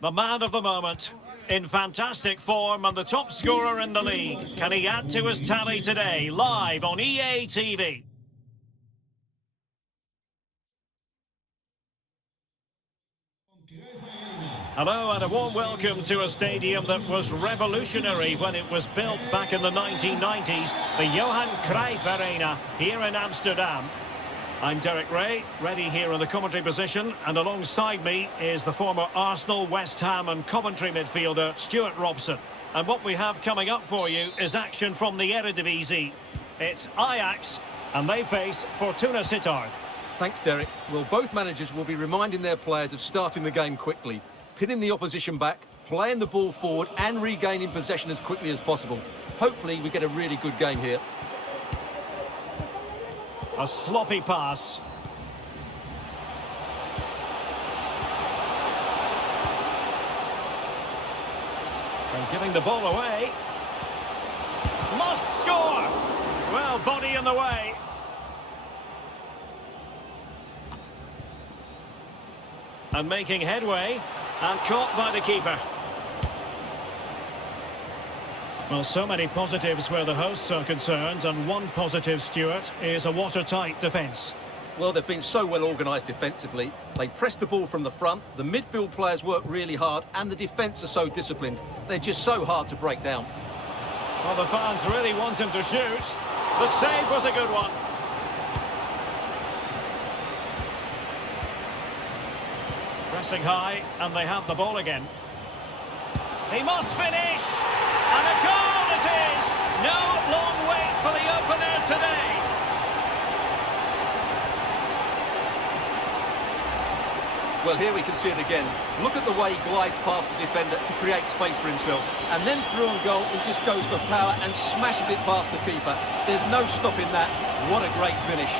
The man of the moment, in fantastic form and the top scorer in the league. Can he add to his tally today, live on EA TV? Hello and a warm welcome to a stadium that was revolutionary when it was built back in the 1990s, the Johan Cruyff Arena here in Amsterdam. I'm Derek Ray, ready here in the commentary position, and alongside me is the former Arsenal, West Ham and Coventry midfielder Stuart Robson. And what we have coming up for you is action from the Eredivisie. It's Ajax, and they face Fortuna Sittard. Thanks, Derek. Well, both managers will be reminding their players of starting the game quickly, pinning the opposition back, playing the ball forward and regaining possession as quickly as possible. Hopefully we get a really good game here. A sloppy pass. And giving the ball away. Must score! Well, body in the way. And making headway. And caught by the keeper. Well, so many positives where the hosts are concerned, and one positive, Stuart, is a watertight defence. Well, they've been so well organised defensively. They press the ball from the front, the midfield players work really hard, and the defence are so disciplined. They're just so hard to break down. Well, the fans really want him to shoot. The save was a good one. Pressing high, and they have the ball again. He must finish! And a goal it is! No long wait for the opener today. Well, here we can see it again. Look at the way he glides past the defender to create space for himself. And then through on goal, he just goes for power and smashes it past the keeper. There's no stopping that. What a great finish.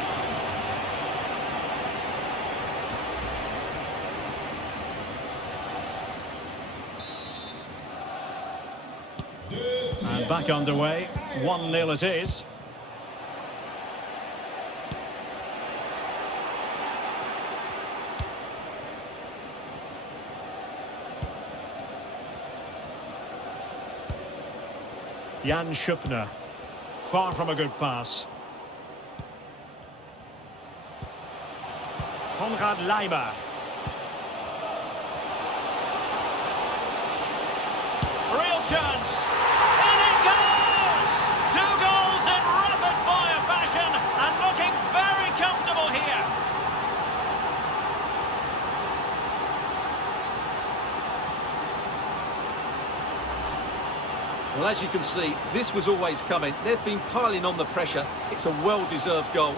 And back underway, 1-0 it is. Jan Schupner, far from a good pass. Konrad Leiber. Real chance. And it goes! 2 goals in rapid-fire fashion and looking very comfortable here. Well, as you can see, this was always coming. They've been piling on the pressure. It's a well-deserved goal.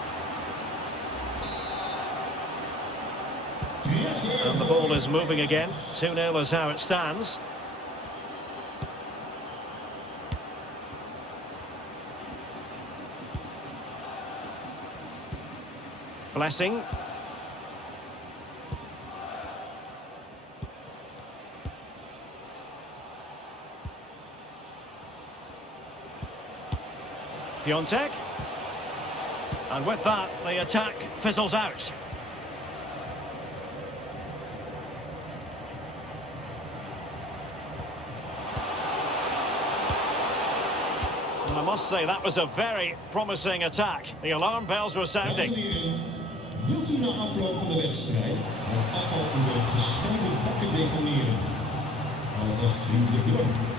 And the ball is moving again. 2-0 is how it stands. Blessing. Piontek. And with that, the attack fizzles out. And I must say, that was a very promising attack. The alarm bells were sounding. Wilt u na afloop van de wedstrijd het afval in de gescheiden bakken deponeren? Alvast vriendelijk bedankt.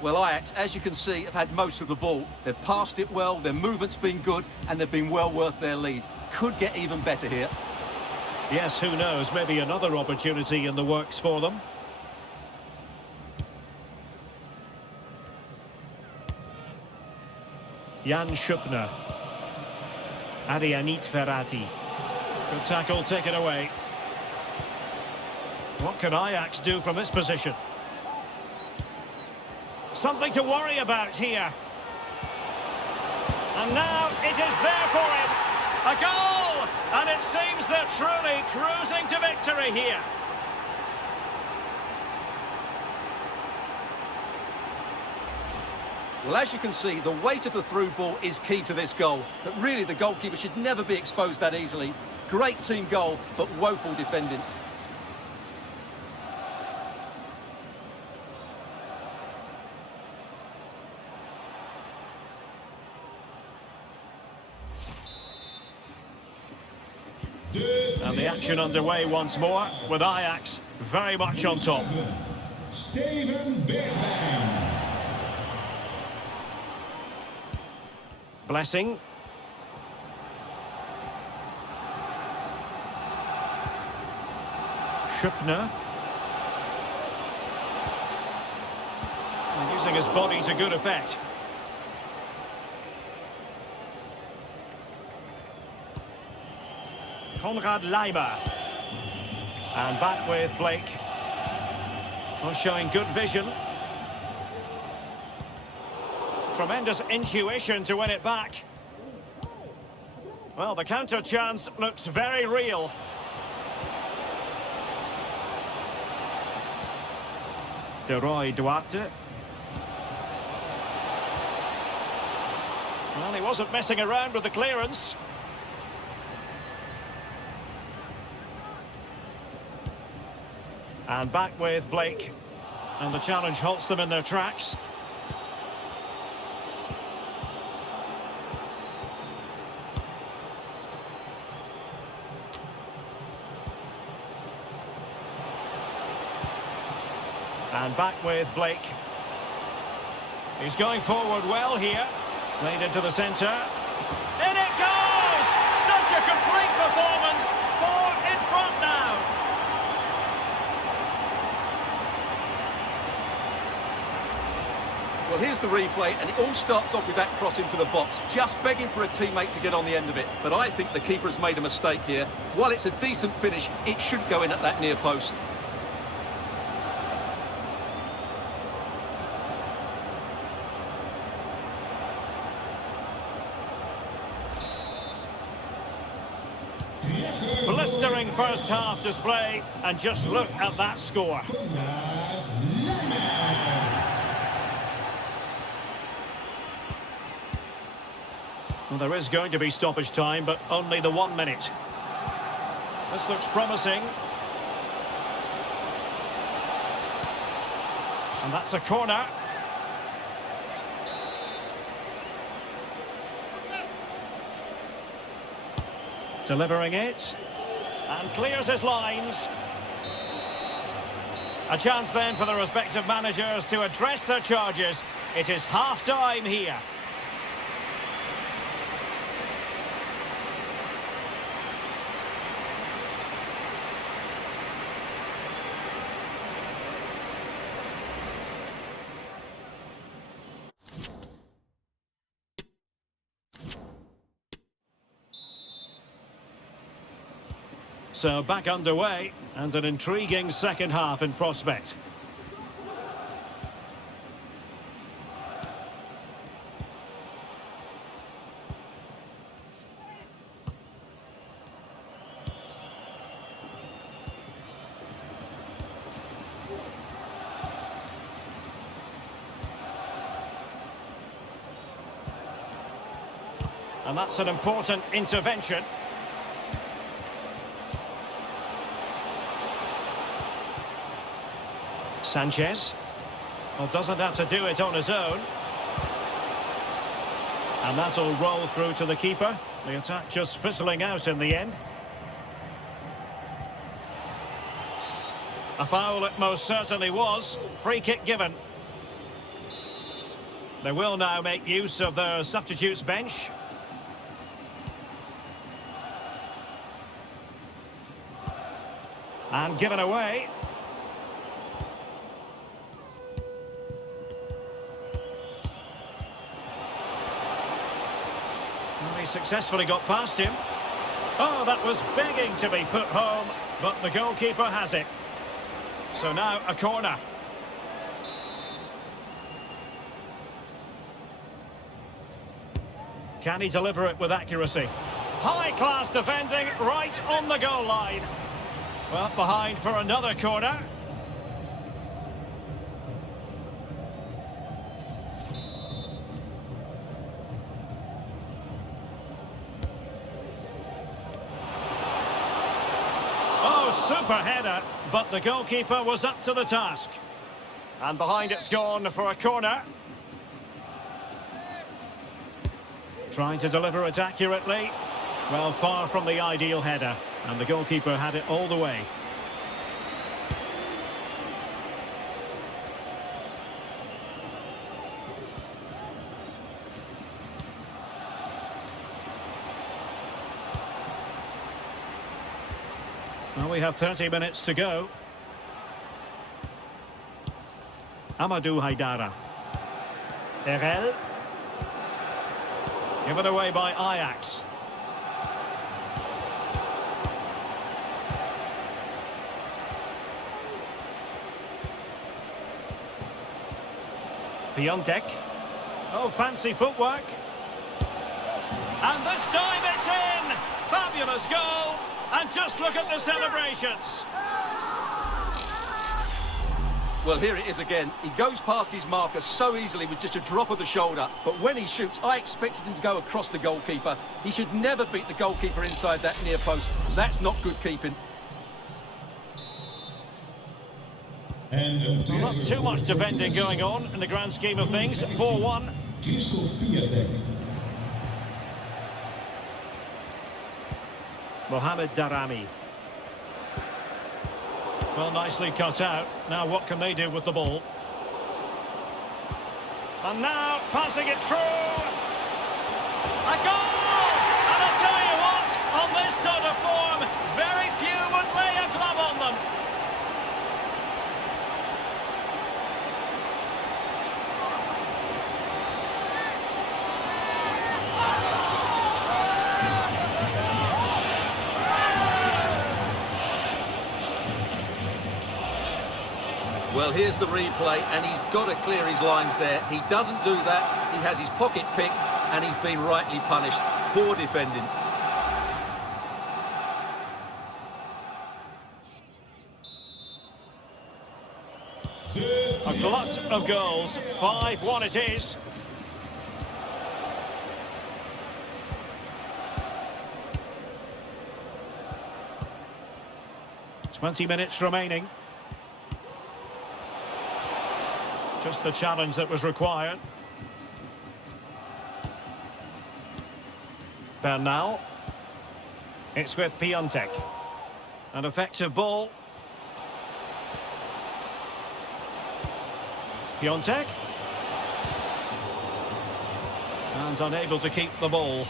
Well, Ajax, as you can see, have had most of the ball. They've passed it well, their movement's been good, and they've been well worth their lead. Could get even better here. Yes, who knows, maybe another opportunity in the works for them. Jan Schupner. Arianit Verratti. Good tackle, taken away. What can Ajax do from this position? Something to worry about here. And now it is there for him. A goal! And it seems they're truly cruising to victory here. Well, as you can see, the weight of the through ball is key to this goal. But really, the goalkeeper should never be exposed that easily. Great team goal, but woeful defending. And the action underway once more, with Ajax very much on top. Steven Bergwijn. Blessing. Schupner. And using his body to good effect. Konrad Leiber. And back with Blake. Well, showing good vision. Tremendous intuition to win it back. Well, the counter chance looks very real. De Roy Duarte. Well, he wasn't messing around with the clearance. And back with Blake. And the challenge halts them in their tracks. And back with Blake. He's going forward well here. Played into the centre. In it goes! Such a complete performance. 4 in front now. Well, here's the replay, and it all starts off with that cross into the box, just begging for a teammate to get on the end of it. But I think the keeper has made a mistake here. While it's a decent finish, it should go in at that near post. Blistering first half display, and just look at that score. Well, there is going to be stoppage time, but only the 1 minute. This looks promising. And that's a corner. Delivering it. And clears his lines. A chance then for the respective managers to address their charges. It is half-time here. So back underway, and an intriguing second half in prospect. And that's an important intervention. Sanchez. Well, doesn't have to do it on his own. And that'll roll through to the keeper. The attack just fizzling out in the end. A foul it most certainly was. Free kick given. They will now make use of their substitutes bench. And given away. He successfully got past him. Oh, that was begging to be put home, but the goalkeeper has it. So now a corner. Can he deliver it with accuracy? High-class defending right on the goal line. Well, behind for another corner. Super header, but the goalkeeper was up to the task. And behind it's gone for a corner. Trying to deliver it accurately. Well, far from the ideal header. And the goalkeeper had it all the way. Well, we have 30 minutes to go. Amadou Haidara. Erel. Given away by Ajax. Piontek. Oh, fancy footwork. And this time it's in! Fabulous goal! And just look at the celebrations. Well, here it is again. He goes past his marker so easily with just a drop of the shoulder. But when he shoots, I expected him to go across the goalkeeper. He should never beat the goalkeeper inside that near post. That's not good keeping. And Not too much defending going on in the grand scheme of things. 4-1. Mohamed Darami. Well, nicely cut out. Now what can they do with the ball? And now passing it through. A goal! And I tell you what, on this sort of form, very few would lay a glove on them. Well, here's the replay, and he's got to clear his lines there. He doesn't do that. He has his pocket picked, and he's been rightly punished. Poor defending. A glut of goals. 5-1 it is. "20 minutes remaining. Just the challenge that was required. Bernal. It's with Piontek. An effective ball. Piontek. And unable to keep the ball.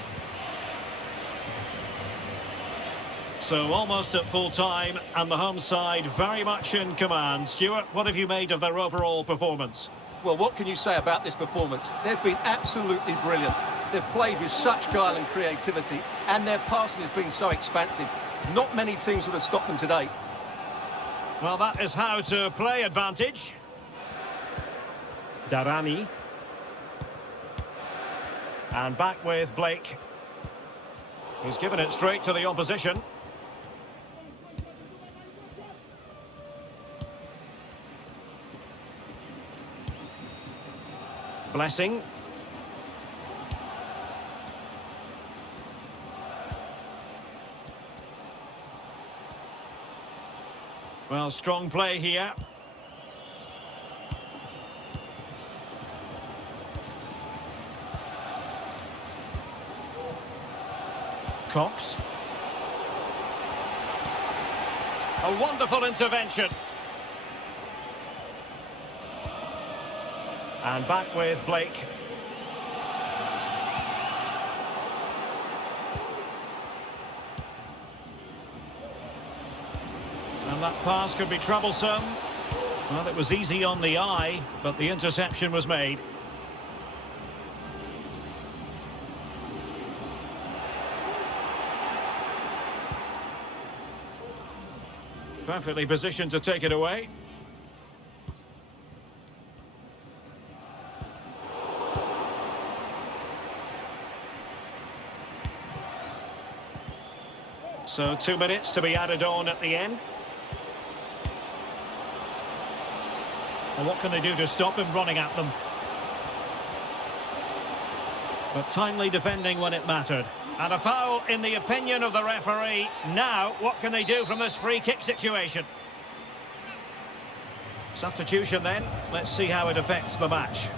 So almost at full time, and the home side very much in command. Stuart, what have you made of their overall performance? Well, what can you say about this performance? They've been absolutely brilliant. They've played with such guile and creativity, and their passing has been so expansive. Not many teams would have stopped them today. Well, that is how to play advantage. Darami. And back with Blake. He's given it straight to the opposition. Blessing. Well, strong play here. Cox. A wonderful intervention. And back with Blake. And that pass could be troublesome. Well, it was easy on the eye, but the interception was made. Perfectly positioned to take it away. So 2 minutes to be added on at the end. Well, what can they do to stop him running at them? But timely defending when it mattered. And a foul in the opinion of the referee. Now, what can they do from this free kick situation? Substitution then. Let's see how it affects the match.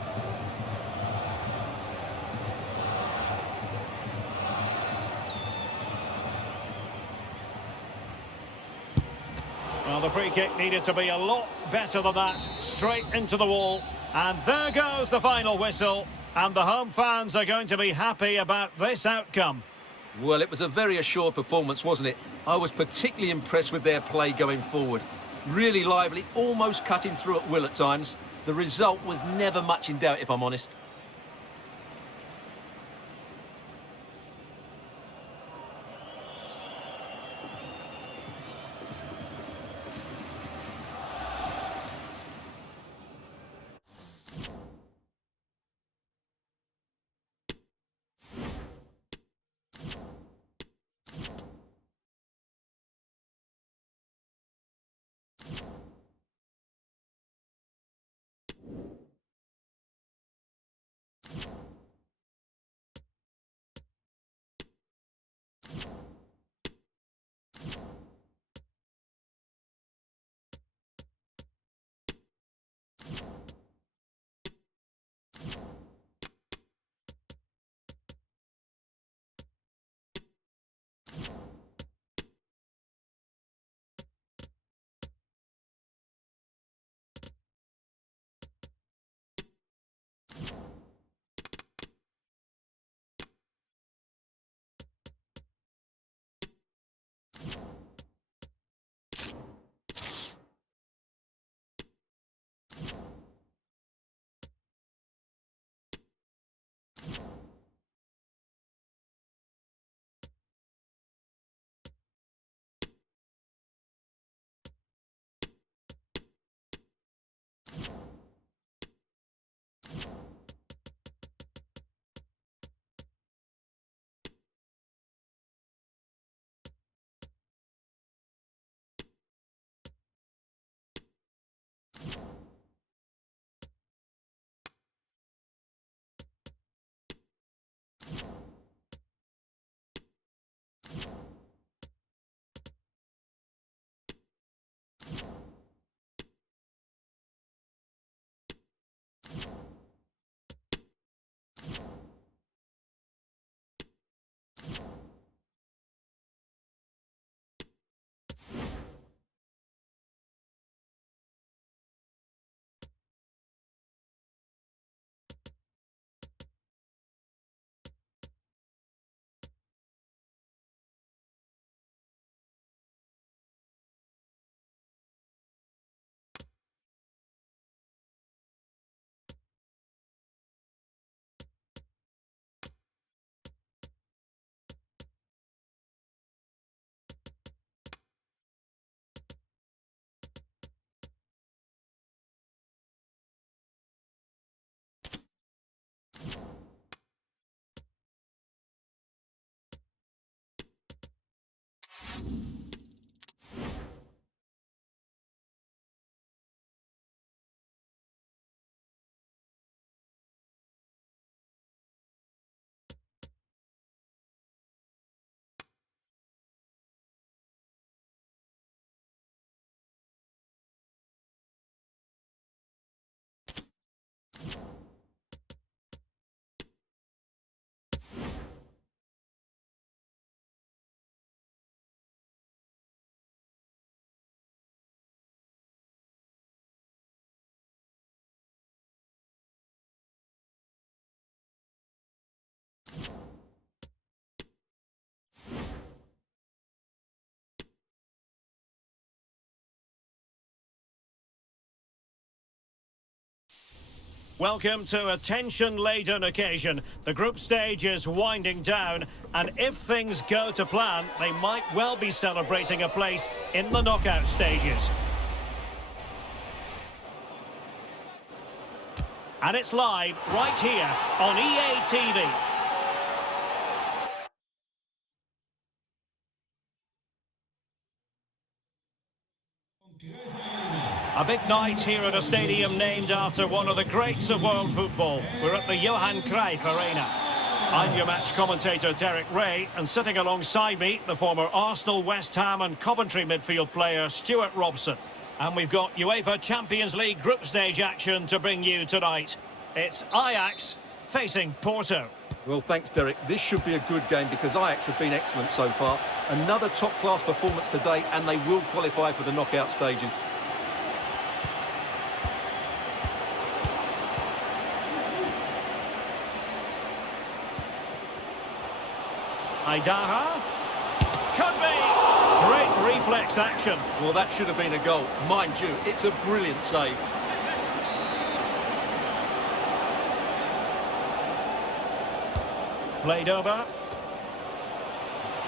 Well, the free kick needed to be a lot better than that. Straight into the wall. And there goes the final whistle. And the home fans are going to be happy about this outcome. Well, it was a very assured performance, wasn't it? I was particularly impressed with their play going forward. Really lively, almost cutting through at will at times. The result was never much in doubt, if I'm honest. Welcome to a tension-laden occasion. The group stage is winding down, and if things go to plan, they might well be celebrating a place in the knockout stages. And it's live right here on EA TV. A big night here at a stadium named after one of the greats of world football. We're at the Johan Cruyff Arena. I'm your match commentator, Derek Ray, and sitting alongside me, the former Arsenal, West Ham and Coventry midfield player, Stuart Robson. And we've got UEFA Champions League group stage action to bring you tonight. It's Ajax facing Porto. Well, thanks, Derek. This should be a good game because Ajax have been excellent so far. Another top-class performance today, and they will qualify for the knockout stages. Aidara. Could be. Great reflex action. Well, that should have been a goal. Mind you, it's a brilliant save. Played over.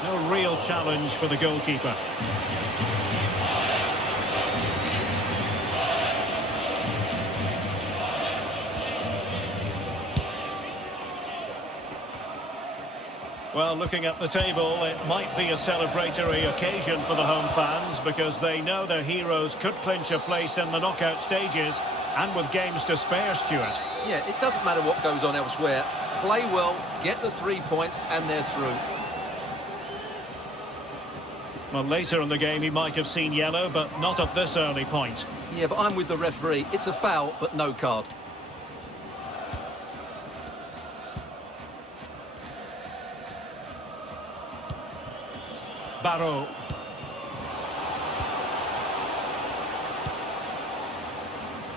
No real challenge for the goalkeeper. Well, looking at the table, it might be a celebratory occasion for the home fans because they know their heroes could clinch a place in the knockout stages, and with games to spare, Stuart. Yeah, it doesn't matter what goes on elsewhere. Play well, get the 3 points, and they're through. Well, later in the game he might have seen yellow, but not at this early point. Yeah, but I'm with the referee. It's a foul, but no card. Barrow.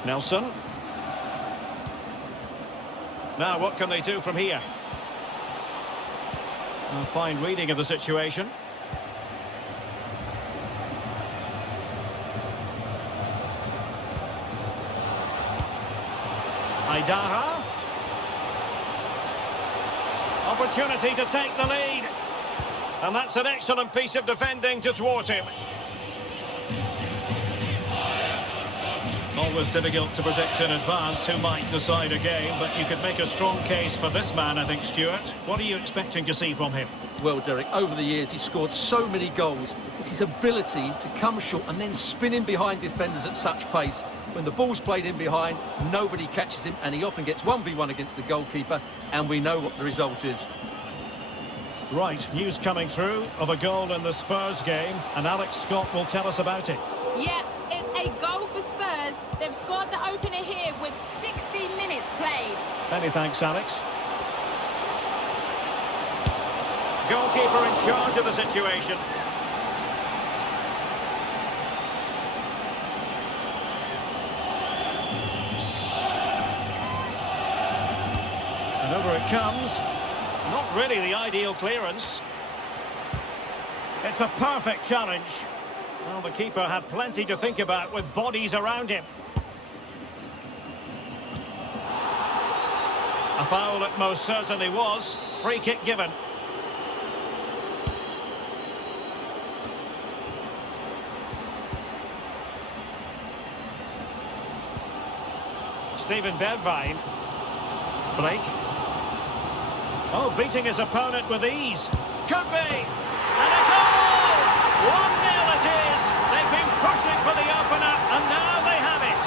Nelson. Now, what can they do from here? A fine reading of the situation. Aidara. Opportunity to take the lead. And that's an excellent piece of defending to thwart him. Always difficult to predict in advance who might decide a game, but you could make a strong case for this man, I think, Stuart. What are you expecting to see from him? Well, Derek, over the years he's scored so many goals. It's his ability to come short and then spin in behind defenders at such pace. When the ball's played in behind, nobody catches him, and he often gets 1v1 against the goalkeeper, and we know what the result is. Right, news coming through of a goal in the Spurs game, and Alex Scott will tell us about it. Yeah, it's a goal for Spurs. They've scored the opener here with 60 minutes played. Many thanks, Alex. Goalkeeper in charge of the situation. And over it comes. Not really the ideal clearance. It's a perfect challenge. Well, the keeper had plenty to think about with bodies around him. A foul it most certainly was. Free kick given. Steven Bergwijn. Blake. Oh, beating his opponent with ease. Could be! And a goal! 1-0 it is! They've been pushing for the opener, and now they have it!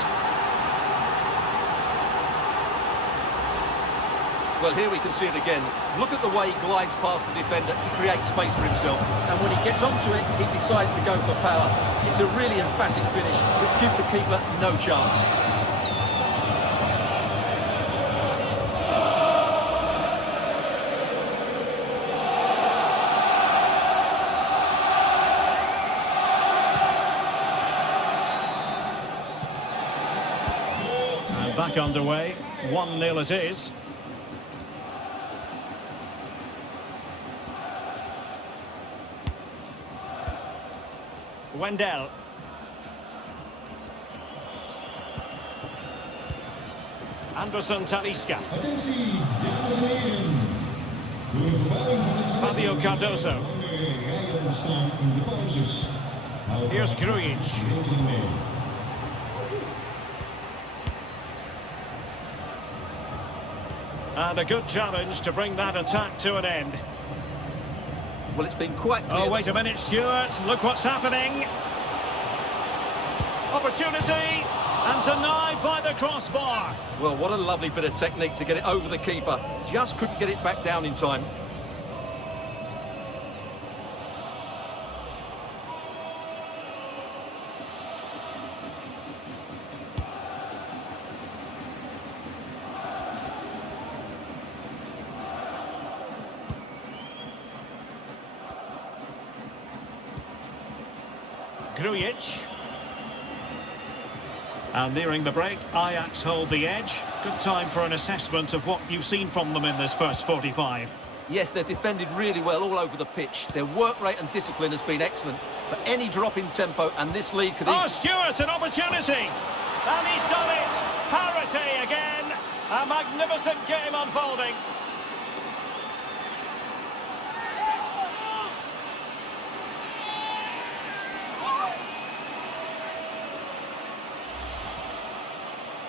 Well, here we can see it again. Look at the way he glides past the defender to create space for himself. And when he gets onto it, he decides to go for power. It's a really emphatic finish, which gives the keeper no chance. Back underway, 1-0 it is. Wendell. Anderson Talisca. Attentie, dames en heren. Door de verbouwing van het Fabio Cardoso. lange rijen ontstaan in de pauzes. Houd Here's daar Grujic. rekening mee. And a good challenge to bring that attack to an end. Well, it's been quite clear. Oh, wait a minute, Stuart. Look what's happening. Opportunity. And denied by the crossbar. Well, what a lovely bit of technique to get it over the keeper. Just couldn't get it back down in time. Grujic. And nearing the break, Ajax hold the edge. Good time for an assessment of what you've seen from them in this first 45. Yes, they've defended really well all over the pitch. Their work rate and discipline has been excellent. But any drop in tempo and this lead could... Oh, Stewart, an opportunity! And he's done it! Parity again! A magnificent game unfolding.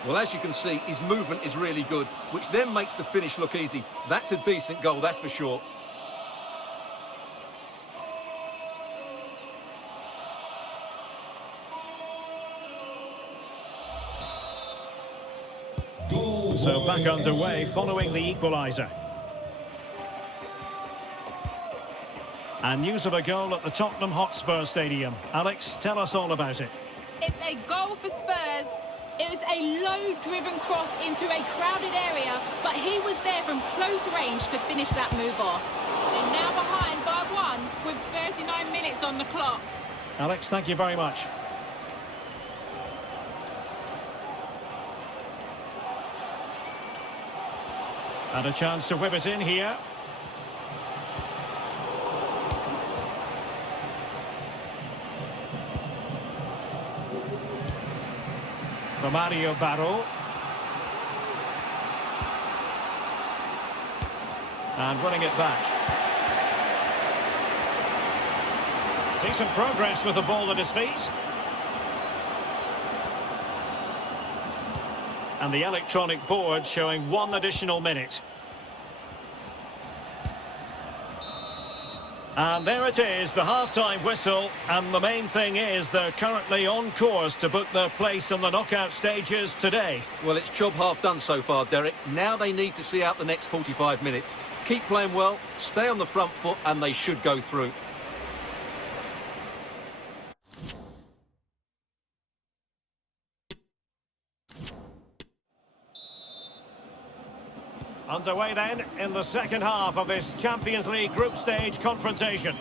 Well, as you can see, his movement is really good, which then makes the finish look easy. That's a decent goal, that's for sure. Goal So back for underway FC following the equaliser. And news of a goal at the Tottenham Hotspur Stadium. Alex, tell us all about it. It's a goal for Spurs. It was a low-driven cross into a crowded area, but he was there from close range to finish that move off. They're now behind by 1 with 39 minutes on the clock. Alex, thank you very much. And a chance to whip it in here. Romario Barro. And running it back. Decent progress with the ball at his feet. And the electronic board showing 1 additional minute. And there it is, the half-time whistle, and the main thing is they're currently on course to book their place in the knockout stages today. Well, it's job half done so far, Derek. Now they need to see out the next 45 minutes. Keep playing well, stay on the front foot, and they should go through. Underway then in the second half of this Champions League group stage confrontation.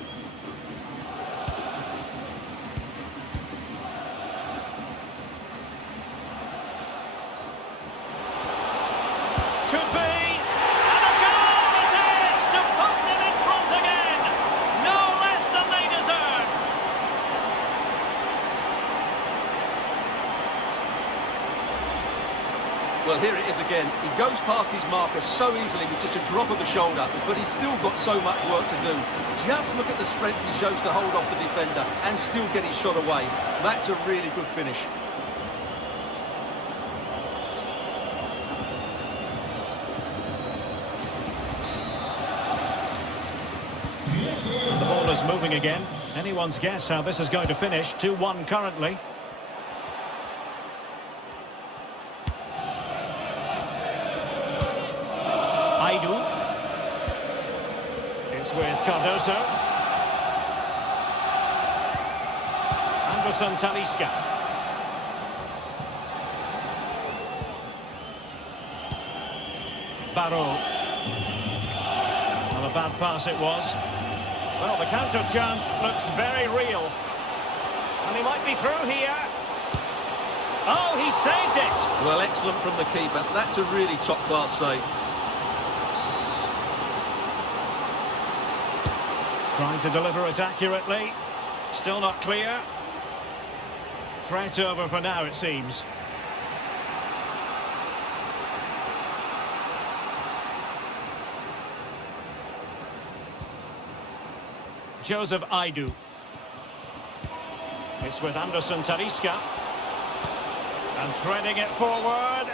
Could be, and a goal it is to put them in front again. No less than they deserve. Well, here it is again. He goes past his marker so easily with just a drop of the shoulder, but he's still got so much work to do. Just look at the strength he shows to hold off the defender and still get his shot away. That's a really good finish. The ball is moving again. Anyone's guess how this is going to finish. 2-1 currently. Aidu. It's with Cardoso. Anderson Talisca. Barrow. Well, a bad pass it was. Well, the counter chance looks very real. And he might be through here. Oh, he saved it! Well, excellent from the keeper. That's a really top-class save. Trying to deliver it accurately. Still not clear. Threat over for now, it seems. Joseph Aidu. It's with Anderson Talisca. And threading it forward.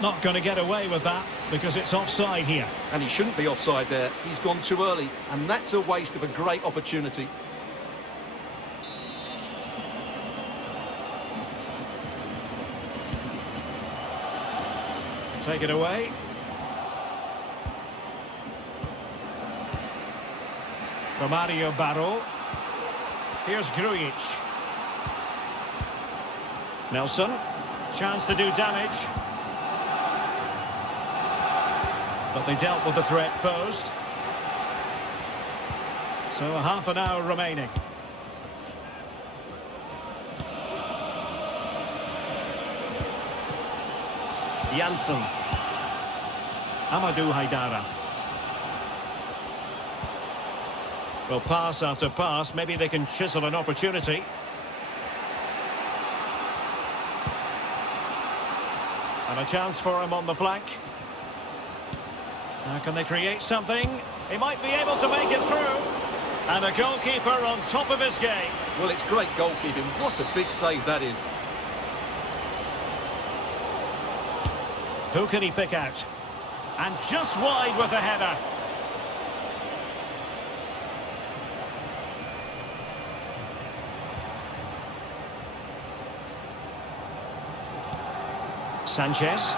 Not going to get away with that because it's offside here. And he shouldn't be offside there. He's gone too early, and that's a waste of a great opportunity. take it away. Romario Barro. Here's Grujic. Nelson. Chance to do damage. But they dealt with the threat posed. So half an hour remaining. Janssen. Amadou Haidara. Well, pass after pass, maybe they can chisel an opportunity. And a chance for him on the flank. Now can they create something? He might be able to make it through. And a goalkeeper on top of his game. Well, it's great goalkeeping. What a big save that is. Who can he pick out? And just wide with the header. Sanchez.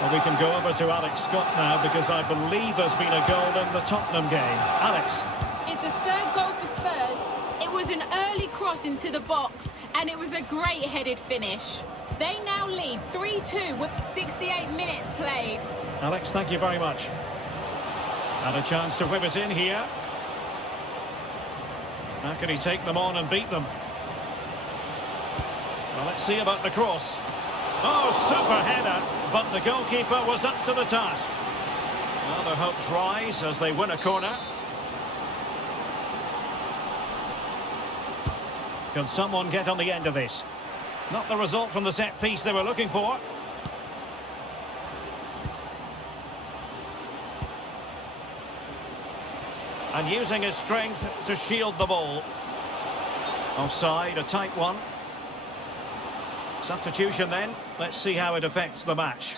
Well, we can go over to Alex Scott now because I believe there's been a goal in the Tottenham game. Alex. It's a third goal for Spurs. It was an early cross into the box and it was a great headed finish. They now lead 3-2 with 68 minutes played. Alex, thank you very much. And a chance to whip it in here. How can he take them on and beat them? Well, let's see about the cross. Oh, super header, but the goalkeeper was up to the task. Well, their hopes rise as they win a corner. Can someone get on the end of this? Not the result from the set piece they were looking for. And using his strength to shield the ball. Offside, a tight one. Substitution then. Let's see how it affects the match.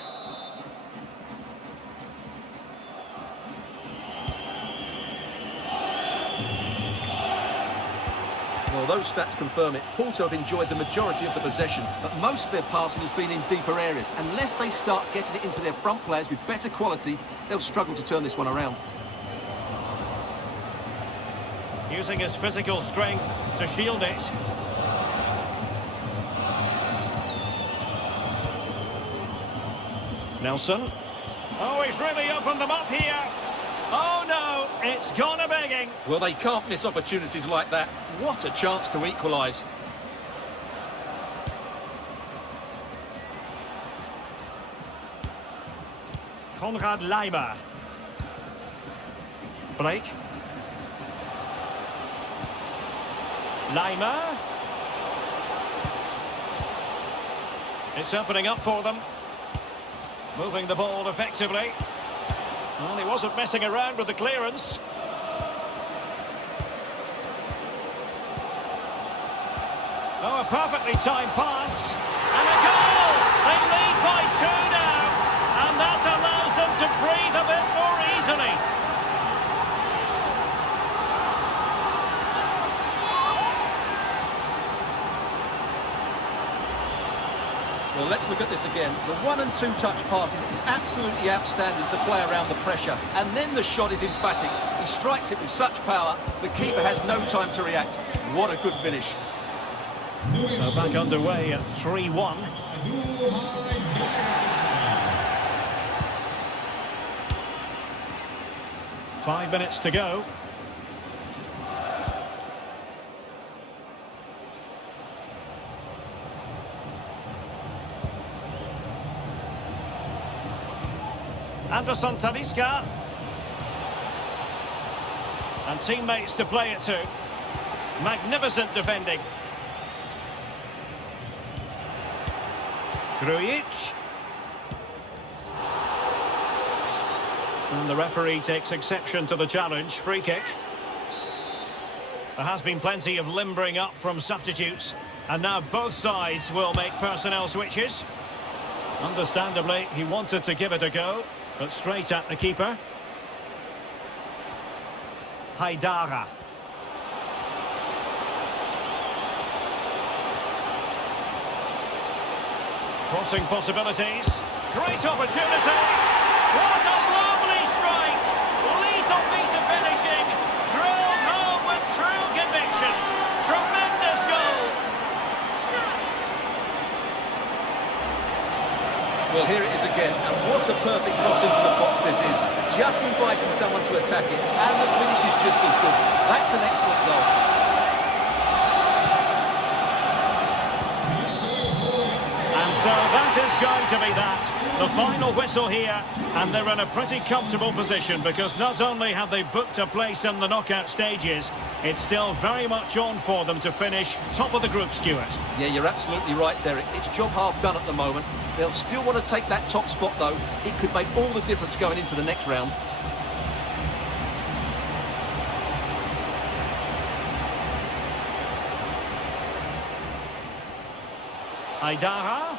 Well, those stats confirm it. Porto have enjoyed the majority of the possession, but most of their passing has been in deeper areas. Unless they start getting it into their front players with better quality, they'll struggle to turn this one around. Using his physical strength to shield it. Nelson. Oh, he's really opened them up here. Oh, no, it's gone a-begging. Well, they can't miss opportunities like that. What a chance to equalise. Konrad Leimer. Break. Leimer. It's opening up for them. Moving the ball effectively. Well, he wasn't messing around with the clearance. Oh, a perfectly timed pass. And a goal! They lead by 2 now. And that allows them to breathe a bit more easily. Well, let's look at this again. The 1- and 2-touch passing is absolutely outstanding to play around the pressure. And then the shot is emphatic. He strikes it with such power, the keeper has no time to react. What a good finish. So back underway at 3-1. 5 minutes to go. Anderson Talisca. And teammates to play it to. Magnificent defending. Grujic. And the referee takes exception to the challenge. Free kick. There has been plenty of limbering up from substitutes. And now both sides will make personnel switches. Understandably, he wanted to give it a go, but straight at the keeper. Haidara. Crossing possibilities. Great opportunity. What a lovely strike. Lethal piece of finishing. Drilled home with true conviction. Tremendous goal. Well, here it is again, and what a perfect cross into the box this is. Just inviting someone to attack it, and the finish is just as good. That's an excellent goal. And so that is going to be that. The final whistle here, and they're in a pretty comfortable position because not only have they booked a place in the knockout stages, it's still very much on for them to finish top of the group, Stuart. Yeah, you're absolutely right, Derek. It's job half done at the moment. They'll still want to take that top spot, though. It could make all the difference going into the next round. Aidara.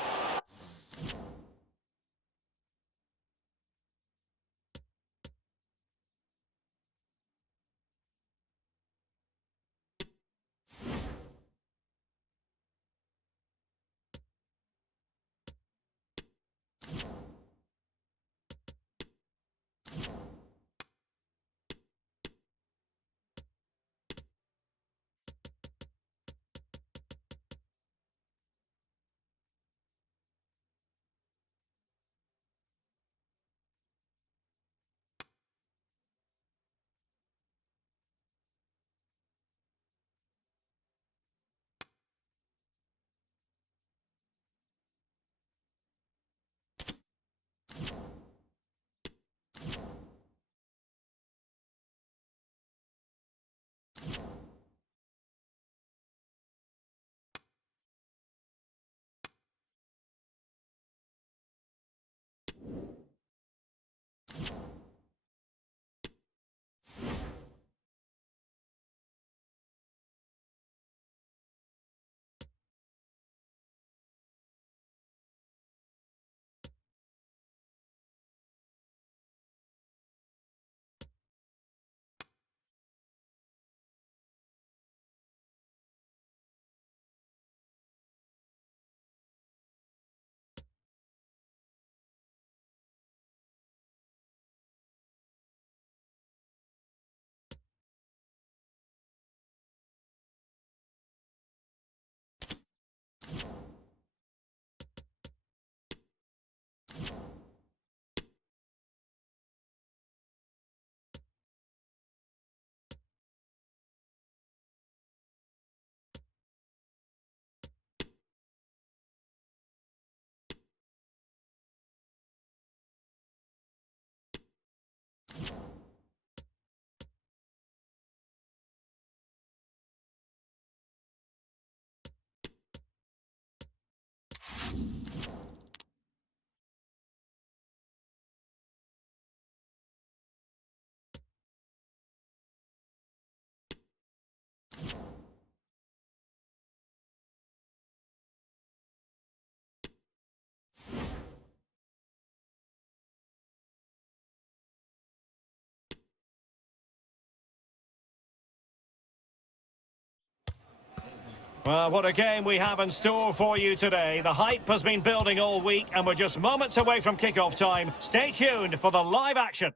Well, what a game we have in store for you today. The hype has been building all week and we're just moments away from kick-off time. Stay tuned for the live action.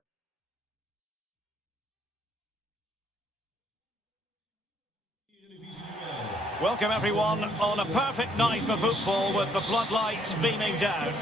Welcome everyone on a perfect night for football with the floodlights beaming down.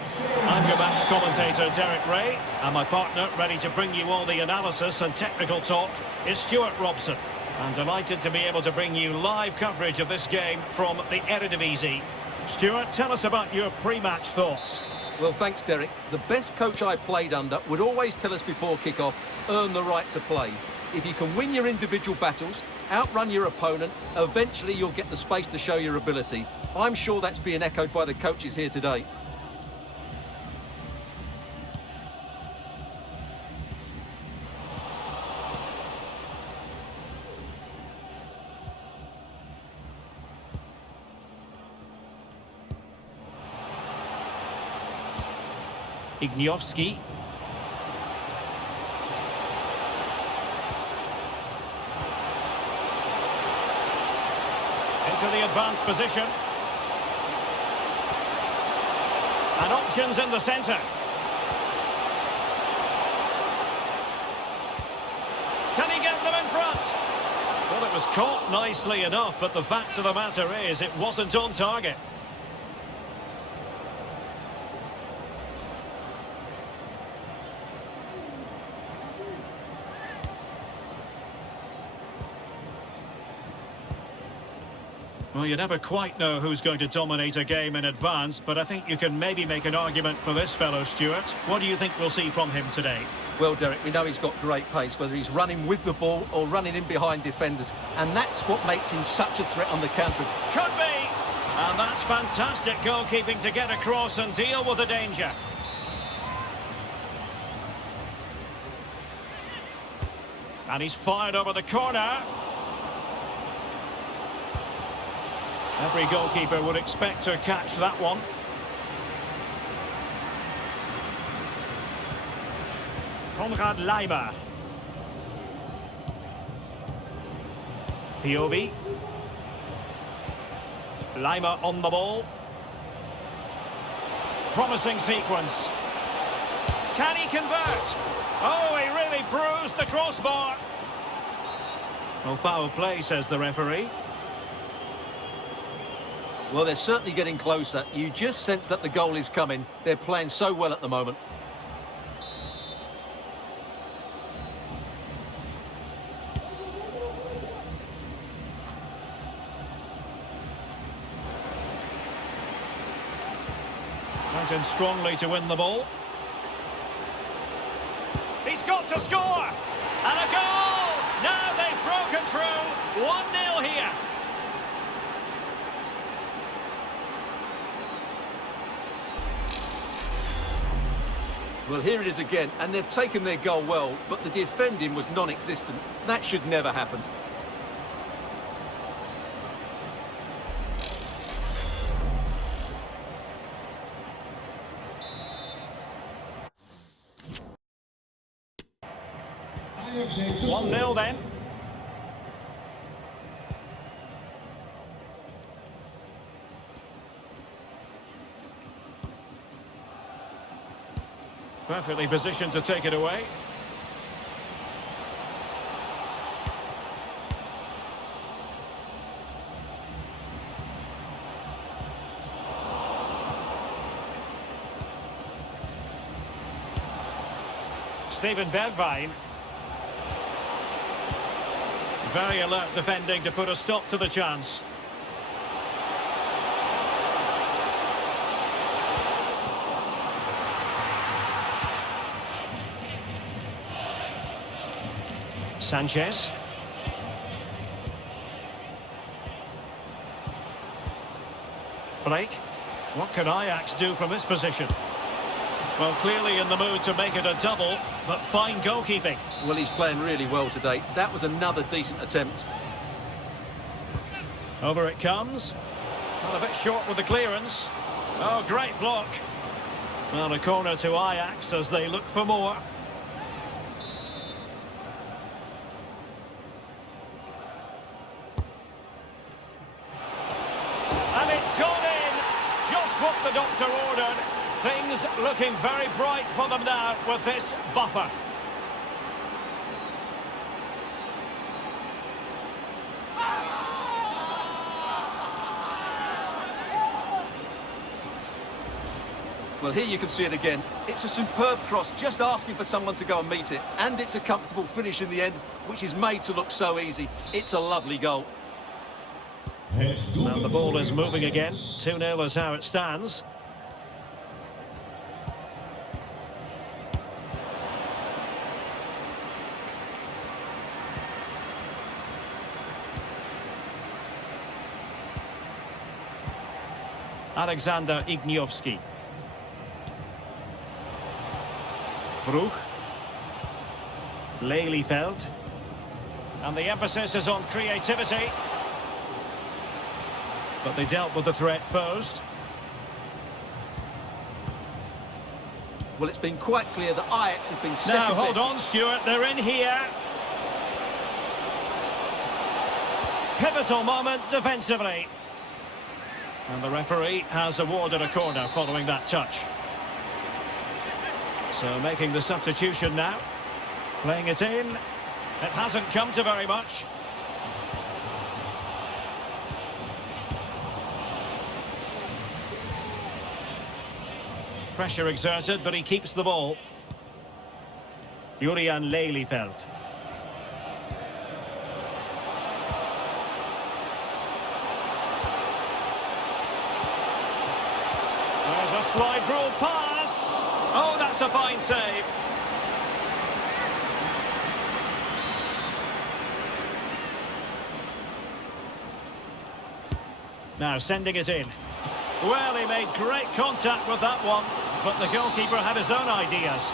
I'm your match commentator Derek Ray, and my partner ready to bring you all the analysis and technical talk is Stuart Robson. I'm delighted to be able to bring you live coverage of this game from the Eredivisie. Stuart, tell us about your pre-match thoughts. Well, thanks, Derek. The best coach I played under would always tell us before kick-off, earn the right to play. If you can win your individual battles, outrun your opponent, eventually you'll get the space to show your ability. I'm sure that's being echoed by the coaches here today. Igniowski. Into the advanced position. And options in the centre. Can he get them in front? Well, it was caught nicely enough, but the fact of the matter is it wasn't on target. Well, you never quite know who's going to dominate a game in advance, but I think you can maybe make an argument for this fellow, Stuart. What do you think we'll see from him today? Well, Derek, we know he's got great pace, whether he's running with the ball or running in behind defenders. And that's what makes him such a threat on the counter. Could be! And that's fantastic goalkeeping to get across and deal with the danger. And he's fired over the corner. Every goalkeeper would expect to catch that one. Konrad Leiber. POV. Leiber on the ball. Promising sequence. Can he convert? Oh, he really bruised the crossbar. Well, foul play, says the referee. Well, they're certainly getting closer. You just sense that the goal is coming. They're playing so well at the moment. Went in strongly to win the ball. He's got to score! And a goal! Now they've broken through. 1-0 here. Well, here it is again, and they've taken their goal well, but the defending was non-existent. That should never happen. Ajax heeft 1-0 then. Perfectly positioned to take it away. Steven Bergwijn. Very alert defending to put a stop to the chance. Sanchez. Blake. What can Ajax do from this position? Well, clearly in the mood to make it a double, but fine goalkeeping. Well, he's playing really well today. That was another decent attempt. Over it comes. Well, a bit short with the clearance. Oh, great block. Well, a corner to Ajax as they look for more. And it's gone in. Just what the doctor ordered. Things looking very bright for them now with this buffer. Well, here you can see it again. It's a superb cross, just asking for someone to go and meet it. And it's a comfortable finish in the end, which is made to look so easy. It's a lovely goal. And the ball is moving again. 2-0 is how it stands. Alexander Igniowski. Vroeg. Lelyveld. And the emphasis is on creativity. But they dealt with the threat posed. Well, it's been quite clear that Ajax have been second. Now, hold on, Stuart. They're in here. Pivotal moment defensively. And the referee has awarded a corner following that touch. So making the substitution now. Playing it in. It hasn't come to very much. Pressure exerted, but he keeps the ball. Julian Lelyfeld. There's a slide rule pass. Oh, that's a fine save. Now sending it in. Well, he made great contact with that one, but the goalkeeper had his own ideas.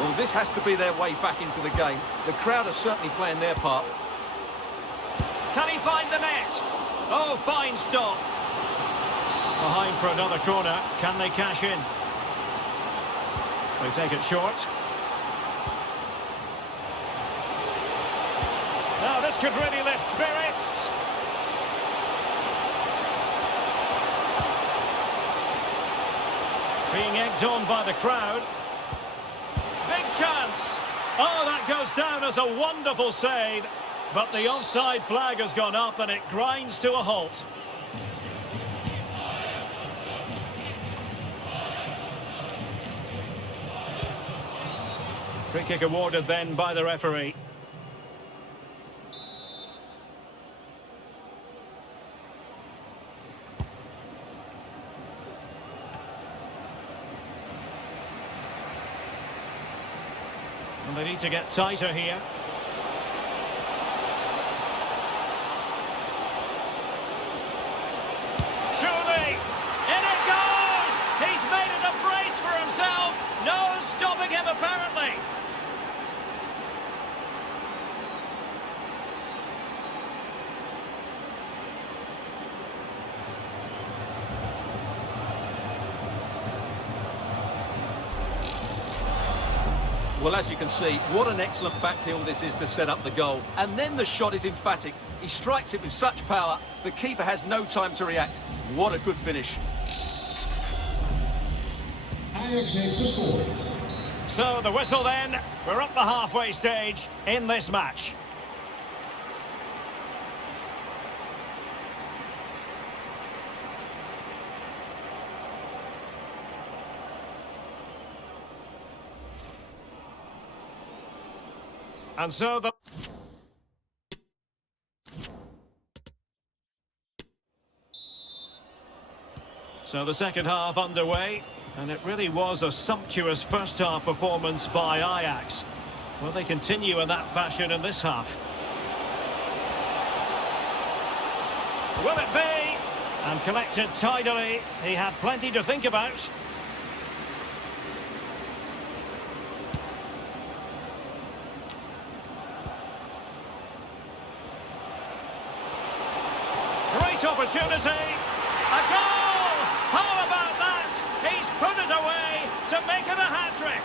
Well, this has to be their way back into the game. The crowd are certainly playing their part. Can he find the net? Oh, fine stop. Behind for another corner. Can they cash in? They take it short. Now this could really lift spirits. Being egged on by the crowd. Big chance. Oh, that goes down as a wonderful save. But the offside flag has gone up and it grinds to a halt. Free kick awarded then by the referee. And they need to get tighter here. Surely! In it goes! He's made it a brace for himself! No stopping him apparently! Well, as you can see, what an excellent backheel this is to set up the goal. And then the shot is emphatic. He strikes it with such power, the keeper has no time to react. What a good finish. Ajax heeft gescoord. So the whistle then, we're up the halfway stage in this match. And so the second half underway, and it really was a sumptuous first half performance by Ajax. Will they continue in that fashion in this half? Will it be? And collected tidily. He had plenty to think about. Great opportunity. A goal! How about that? He's put it away to make it a hat-trick.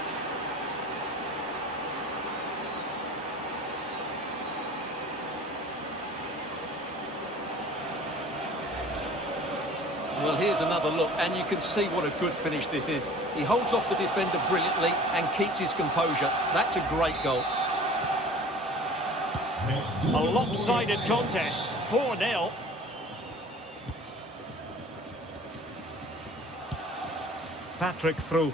Well, here's another look, and you can see what a good finish this is. He holds off the defender brilliantly and keeps his composure. That's a great goal. A lopsided contest, 4-0. Patrick Vroeg.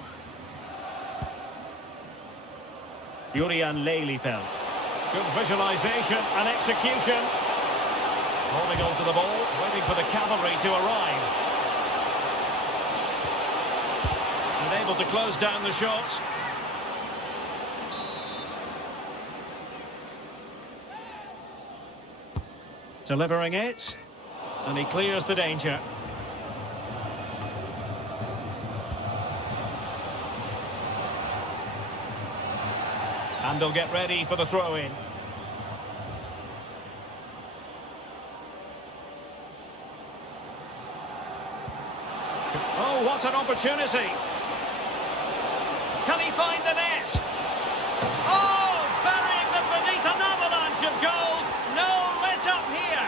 Julian Lelyfeld. Good visualisation and execution. Holding on to the ball, waiting for the cavalry to arrive. And able to close down the shots. Delivering it. And he clears the danger. And they'll get ready for the throw-in. Oh, what an opportunity! Can he find the net? Oh, burying them beneath an avalanche of goals! No let up here!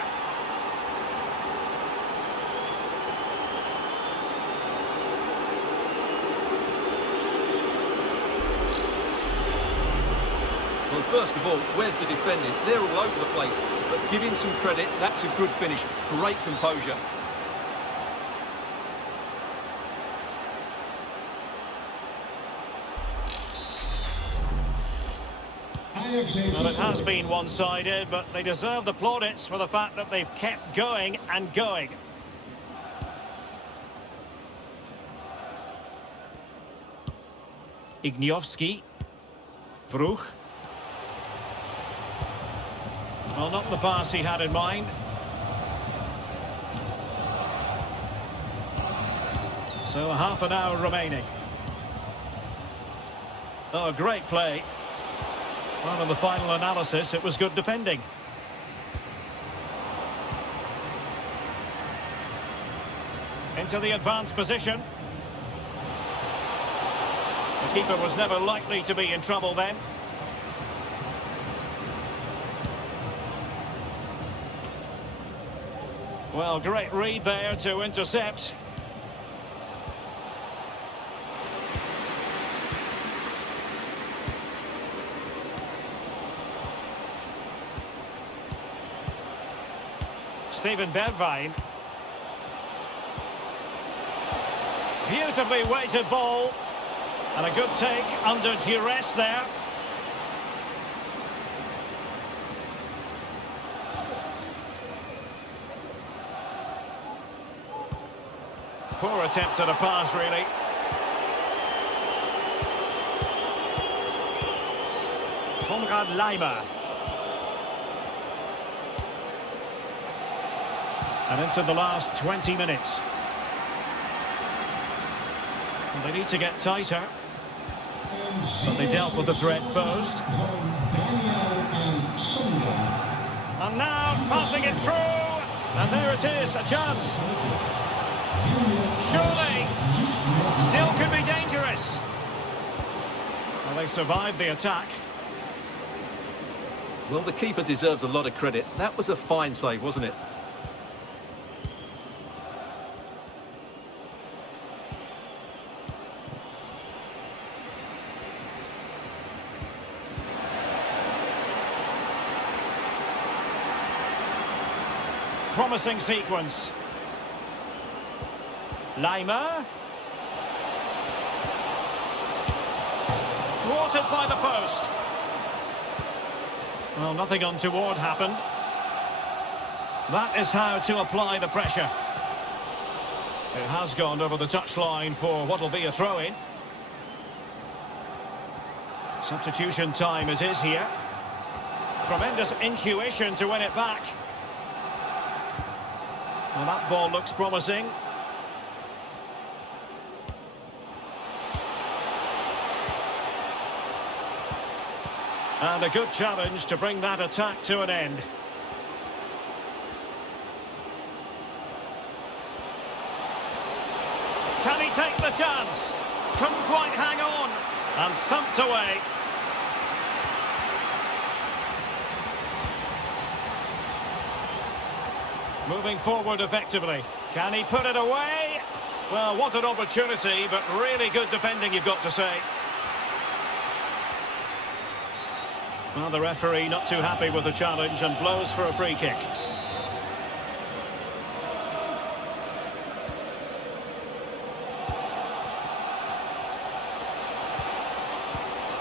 first of all, where's the defending? They're all over the place. But give him some credit, that's a good finish. Great composure. Well, it has been one-sided, but they deserve the plaudits for the fact that they've kept going and going. Igniowski. Vroeg. Well, not the pass he had in mind. So half an hour remaining. Oh, great play. Well, in the final analysis, it was good defending. Into the advanced position. The keeper was never likely to be in trouble then. Well, great read there to intercept. Steven Bergwijn. Beautifully weighted ball. And a good take under duress there. Poor attempt at a pass, really. Konrad Laimer. And into the last 20 minutes. And they need to get tighter. But they dealt with the threat posed. And now passing it through. And there it is, a chance. Surely. Still could be dangerous. Well, they survived the attack. Well, the keeper deserves a lot of credit. That was a fine save, wasn't it? Promising sequence. Laimer. Thwarted by the post. Well, nothing untoward happened. That is how to apply the pressure. It has gone over the touchline for what will be a throw-in. Substitution time it is here. Tremendous intuition to win it back. Well, that ball looks promising. And a good challenge to bring that attack to an end. Can he take the chance? Couldn't quite hang on. And thumped away. Moving forward effectively. Can he put it away? Well, what an opportunity, but really good defending, you've got to say. Well, the referee not too happy with the challenge and blows for a free kick.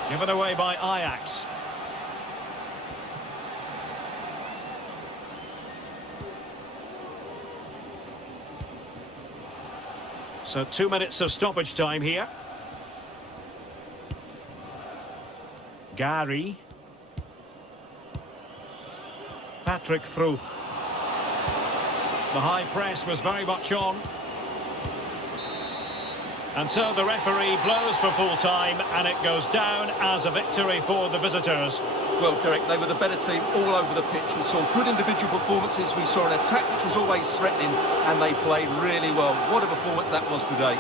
Given away by Ajax. So 2 minutes of stoppage time here. Gary. Patrick Vroeg. The high press was very much on. And so the referee blows for full time and it goes down as a victory for the visitors. Well, Derek, they were the better team all over the pitch. We saw good individual performances. We saw an attack which was always threatening and they played really well. What a performance that was today.